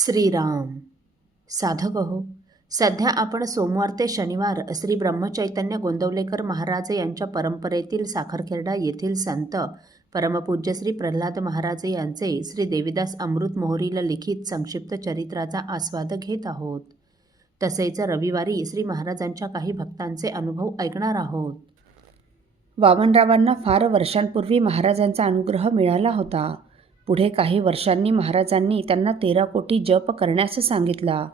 श्रीराम. साधक हो, सध्या आपण सोमवार ते शनिवार श्री ब्रह्मचैतन्य गोंदवलेकर महाराज यांच्या परंपरेतील साखरखेर्डा येथील संत परमपूज्य श्री प्रल्हाद महाराज यांचे श्री देवीदास अमृत मोहरील लिखित संक्षिप्त चरित्राचा आस्वाद घेत आहोत. तसेच रविवारी श्री महाराजांच्या काही भक्तांचे अनुभव ऐकणार आहोत. वामनरावांना फार वर्षांपूर्वी महाराजांचा अनुग्रह मिळाला होता. पुढे काही वर्षांनी महाराजांनी त्यांना 13 कोटी जप करण्यास सांगितला.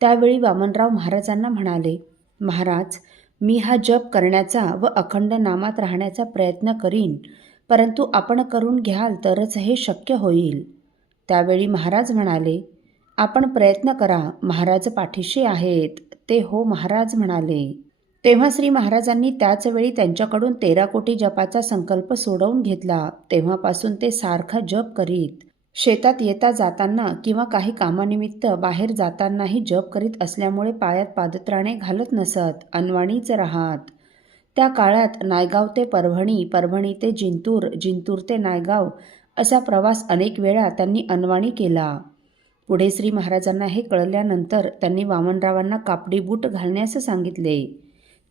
त्यावेळी वामनराव महाराजांना म्हणाले, महाराज, मी हा जप करण्याचा व अखंड नामात राहण्याचा प्रयत्न करीन, परंतु आपण करून घ्याल तरच हे शक्य होईल. त्यावेळी महाराज म्हणाले, आपण प्रयत्न करा, महाराज पाठीशी आहेत. ते हो महाराज म्हणाले. तेव्हा श्री महाराजांनी त्याच वेळी त्यांच्याकडून 13 कोटी जपाचा संकल्प सोडवून घेतला. तेव्हापासून ते सारखा जप करीत. शेतात येता जाताना किंवा काही कामानिमित्त बाहेर जातानाही जप करीत असल्यामुळे पायात पादत्राणे घालत नसत, अनवाणीच राहत. त्या काळात नायगाव ते परभणी, परभणी ते जिंतूर, जिंतूर ते नायगाव असा प्रवास अनेक वेळा त्यांनी अनवाणी केला. पुढे श्री महाराजांना हे कळल्यानंतर त्यांनी वामनरावांना कापडी बूट घालण्यास सांगितले.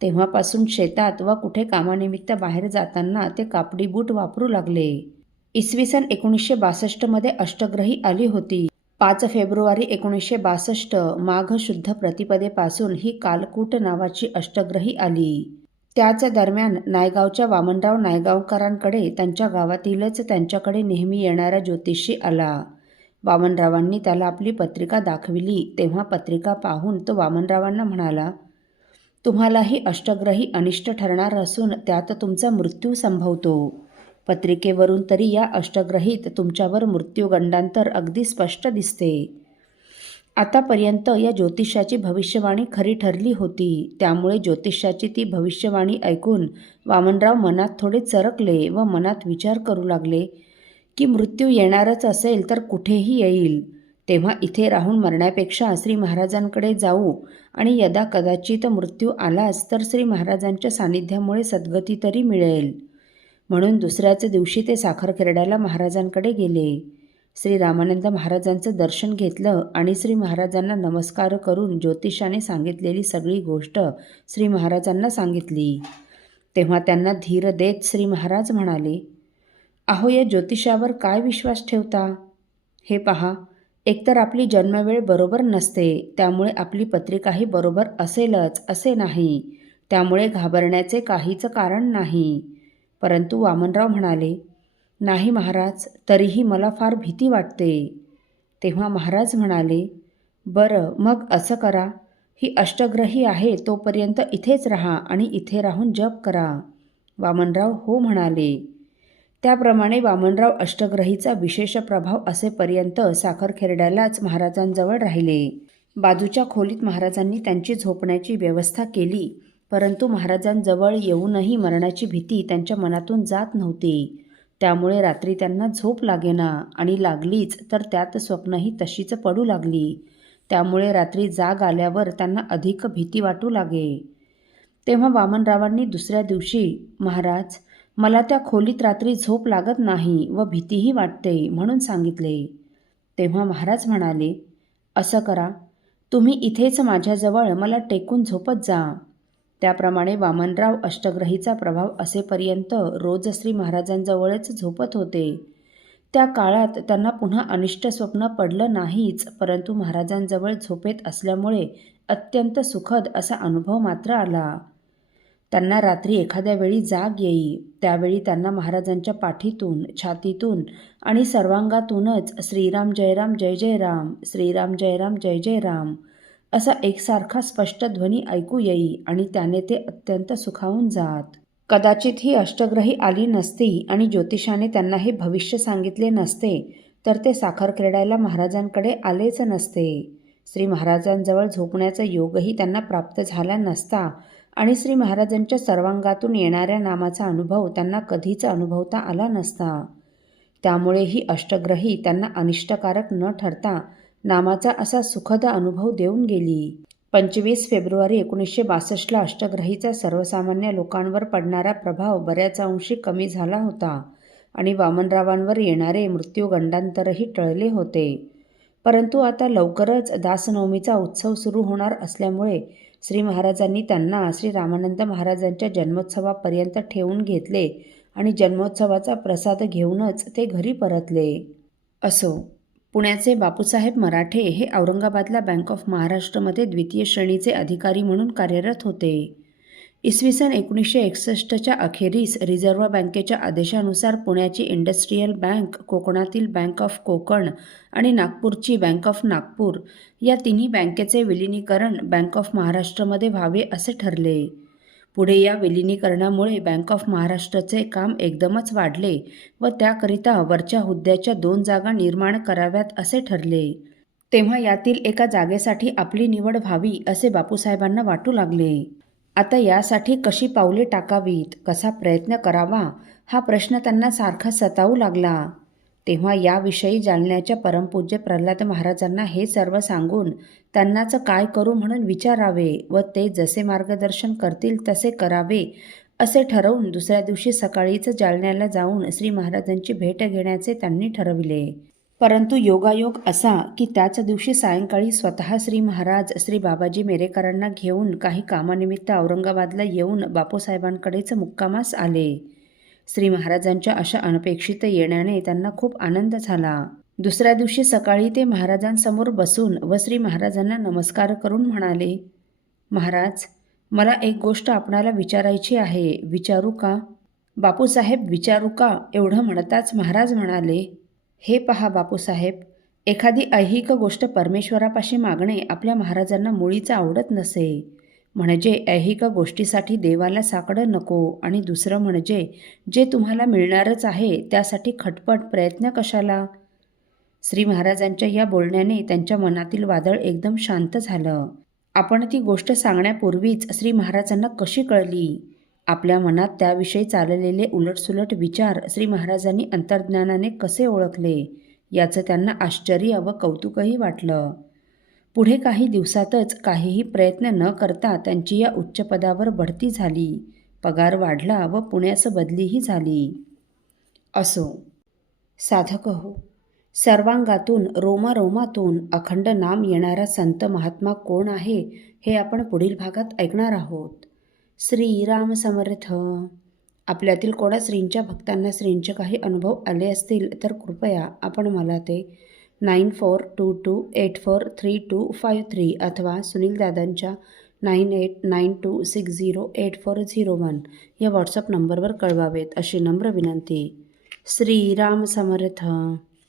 तेव्हापासून शेतात व कुठे कामानिमित्त बाहेर जाताना ते कापडी बूट वापरू लागले. इसवी सन 1962 अष्टग्रही आली होती. 5 फेब्रुवारी 1962 माघ शुद्ध प्रतिपदेपासून ही कालकूट नावाची अष्टग्रही आली. त्याच दरम्यान नायगावच्या वामनराव नायगावकरांकडे त्यांच्या गावातीलच त्यांच्याकडे नेहमी येणारा ज्योतिषी आला. वामनरावांनी त्याला आपली पत्रिका दाखविली. तेव्हा पत्रिका पाहून तो वामनरावांना म्हणाला, तुम्हालाही अष्टग्रही अनिष्ट ठरणार असून त्यात तुमचा मृत्यू संभवतो. पत्रिकेवरून तरी या अष्टग्रहीत तुमच्यावर मृत्यूगंडांतर अगदी स्पष्ट दिसते. आतापर्यंत या ज्योतिषाची भविष्यवाणी खरी ठरली होती. त्यामुळे ज्योतिषाची ती भविष्यवाणी ऐकून वामनराव मनात थोडे चरकले व मनात विचार करू लागले की मृत्यू येणारच असेल तर कुठेही येईल. तेव्हा इथे राहून मरण्यापेक्षा श्री महाराजांकडे जाऊ आणि यदा कदाचित मृत्यू आलाच तर श्री महाराजांच्या सानिध्यामुळे सद्गती तरी मिळेल. म्हणून दुसऱ्याच दिवशी ते साखरखेर्ड्याला महाराजांकडे गेले. श्री रामानंद महाराजांचं दर्शन घेतलं आणि श्री महाराजांना नमस्कार करून ज्योतिषाने सांगितलेली सगळी गोष्ट श्री महाराजांना सांगितली. तेव्हा त्यांना धीर देत श्री महाराज म्हणाले, अहो, या ज्योतिषावर काय विश्वास ठेवता? हे पहा, एकतर आपली जन्मवेळ बरोबर नसते, त्यामुळे आपली पत्रिकाही बरोबर असेलच असे नाही. त्यामुळे घाबरण्याचे काहीच कारण नाही. परंतु वामनराव म्हणाले, नाही महाराज, तरीही मला फार भीती वाटते. तेव्हा महाराज म्हणाले, बरं, मग असं करा, ही अष्टग्रही आहे तोपर्यंत इथेच राहा आणि इथे राहून जप करा. वामनराव हो म्हणाले. त्याप्रमाणे वामनराव अष्टग्रहीचा विशेष प्रभाव असेपर्यंत साखरखेर्ड्यालाच महाराजांजवळ राहिले. बाजूच्या खोलीत महाराजांनी त्यांची झोपण्याची व्यवस्था केली, परंतु महाराजांजवळ येऊनही मरणाची भीती त्यांच्या मनातून जात नव्हती. त्यामुळे रात्री त्यांना झोप लागेना आणि लागलीच तर त्यात स्वप्नही तशीच पडू लागली. त्यामुळे रात्री जाग आल्यावर त्यांना अधिक भीती वाटू लागे. तेव्हा वामनरावांनी दुसऱ्या दिवशी, महाराज, मला त्या खोलीत रात्री झोप लागत नाही व भीतीही वाटते म्हणून सांगितले. तेव्हा महाराज म्हणाले, असं करा, तुम्ही इथेच माझ्याजवळ मला टेकून झोपत जा. त्याप्रमाणे वामनराव अष्टग्रहीचा प्रभाव असेपर्यंत रोज श्री महाराजांजवळच झोपत होते. त्या काळात त्यांना पुन्हा अनिष्ट स्वप्न पडलं नाहीच, परंतु महाराजांजवळ झोपेत असल्यामुळे अत्यंत सुखद असा अनुभव मात्र आला. त्यांना रात्री एखाद्या वेळी जाग येई. त्यावेळी त्यांना महाराजांच्या पाठीतून, छातीतून आणि सर्वांगातूनच श्रीराम जय राम जय जय राम, श्रीराम जय राम जय जय राम असा एकसारखा स्पष्ट ध्वनी ऐकू येई आणि त्याने ते अत्यंत सुखावून जात. कदाचित ही अष्टग्रही आली नसती आणि ज्योतिषाने त्यांना हे भविष्य सांगितले नसते तर ते साखरखेर्ड्याला महाराजांकडे आलेच नसते. श्री महाराजांजवळ झोपण्याचा योगही त्यांना प्राप्त झाला नसता आणि श्री महाराजांच्या सर्वांगातून येणाऱ्या नामाचा अनुभव त्यांना कधीच अनुभवता आला नसता. त्यामुळे ही अष्टग्रही त्यांना अनिष्टकारक न ठरता नामाचा असा सुखद अनुभव देऊन गेली. 25 फेब्रुवारी 1962 अष्टग्रहीचा सर्वसामान्य लोकांवर पडणारा प्रभाव बऱ्याच अंशी कमी झाला होता आणि वामनरावांवर येणारे मृत्यूगंडांतरही टळले होते. परंतु आता लवकरच दासनवमीचा उत्सव सुरू होणार असल्यामुळे श्री महाराजांनी त्यांना श्री रामानंद महाराजांच्या जन्मोत्सवापर्यंत ठेवून घेतले आणि जन्मोत्सवाचा प्रसाद घेऊनच ते घरी परतले. असो, पुण्याचे बापूसाहेब मराठे हे औरंगाबादला बँक ऑफ महाराष्ट्रमध्ये द्वितीय श्रेणीचे अधिकारी म्हणून कार्यरत होते. इसवी सन 1961च्या अखेरीस रिझर्व्ह बँकेच्या आदेशानुसार पुण्याची इंडस्ट्रीयल बँक, कोकणातील बँक ऑफ कोकण आणि नागपूरची बँक ऑफ नागपूर या तिन्ही बँकेचे विलिनीकरण बँक ऑफ महाराष्ट्रमध्ये व्हावे असे ठरले. पुढे या विलिनीकरणामुळे बँक ऑफ महाराष्ट्राचे काम एकदमच वाढले व त्याकरिता वरच्या हुद्द्याच्या 2 जागा निर्माण कराव्यात असे ठरले. तेव्हा यातील एका जागेसाठी आपली निवड व्हावी असे बापूसाहेबांना वाटू लागले. आता यासाठी कशी पावले टाकावीत, कसा प्रयत्न करावा हा प्रश्न त्यांना सारखा सतावू लागला. तेव्हा याविषयी जालन्याच्या परमपूज्य प्रल्हाद महाराजांना हे सर्व सांगून त्यांनाच काय करू म्हणून विचारावे व ते जसे मार्गदर्शन करतील तसे करावे असे ठरवून दुसऱ्या दिवशी सकाळीच जालन्याला जाऊन श्री महाराजांची भेट घेण्याचे त्यांनी ठरविले. परंतु योगायोग असा की त्याच दिवशी सायंकाळी स्वतः श्री महाराज श्री बाबाजी मेरेकरांना घेऊन काही कामानिमित्त औरंगाबादला येऊन बापूसाहेबांकडेच मुक्कामास आले. श्री महाराजांच्या अशा अनपेक्षित येण्याने त्यांना खूप आनंद झाला. दुसऱ्या दिवशी सकाळी ते महाराजांसमोर बसून व श्री महाराजांना नमस्कार करून म्हणाले, महाराज, मला एक गोष्ट आपणाला विचारायची आहे, विचारू का? बापूसाहेब, विचारू का? एवढं म्हणताच महाराज म्हणाले, हे पहा बापूसाहेब, एखादी ऐहिक गोष्ट परमेश्वरापाशी मागणे आपल्या महाराजांना मुळीच आवडत नसे. म्हणजे ऐहिक गोष्टीसाठी देवाला साकडं नको आणि दुसरं म्हणजे जे तुम्हाला मिळणारच आहे त्यासाठी खटपट प्रयत्न कशाला? श्री महाराजांच्या या बोलण्याने त्यांच्या मनातील वादळ एकदम शांत झालं. आपण ती गोष्ट सांगण्यापूर्वीच श्री महाराजांना कशी कळली? आपल्या मनात त्याविषयी चाललेले उलटसुलट विचार श्री महाराजांनी अंतर्ज्ञानाने कसे ओळखले याचं त्यांना आश्चर्य व कौतुकही वाटलं. पुढे काही दिवसातच काहीही प्रयत्न न करता त्यांची या उच्च पदावर बढती झाली, पगार वाढला व पुण्यास बदलीही झाली. असो, साधक हो, सर्वांगातून रोमारोमातून अखंड नाम येणारा संत महात्मा कोण आहे हे आपण पुढील भागात ऐकणार आहोत. श्रीराम समर्थ. आपल्यातील कोणा श्रींच्या भक्तांना श्रींचे काही अनुभव आले असतील तर कृपया आपण मला ते 9422843253 अथवा सुनील दादांच्या 9892608401 या व्हॉट्सअप नंबरवर कळवावेत अशी नम्र विनंती. श्रीराम समर्थ.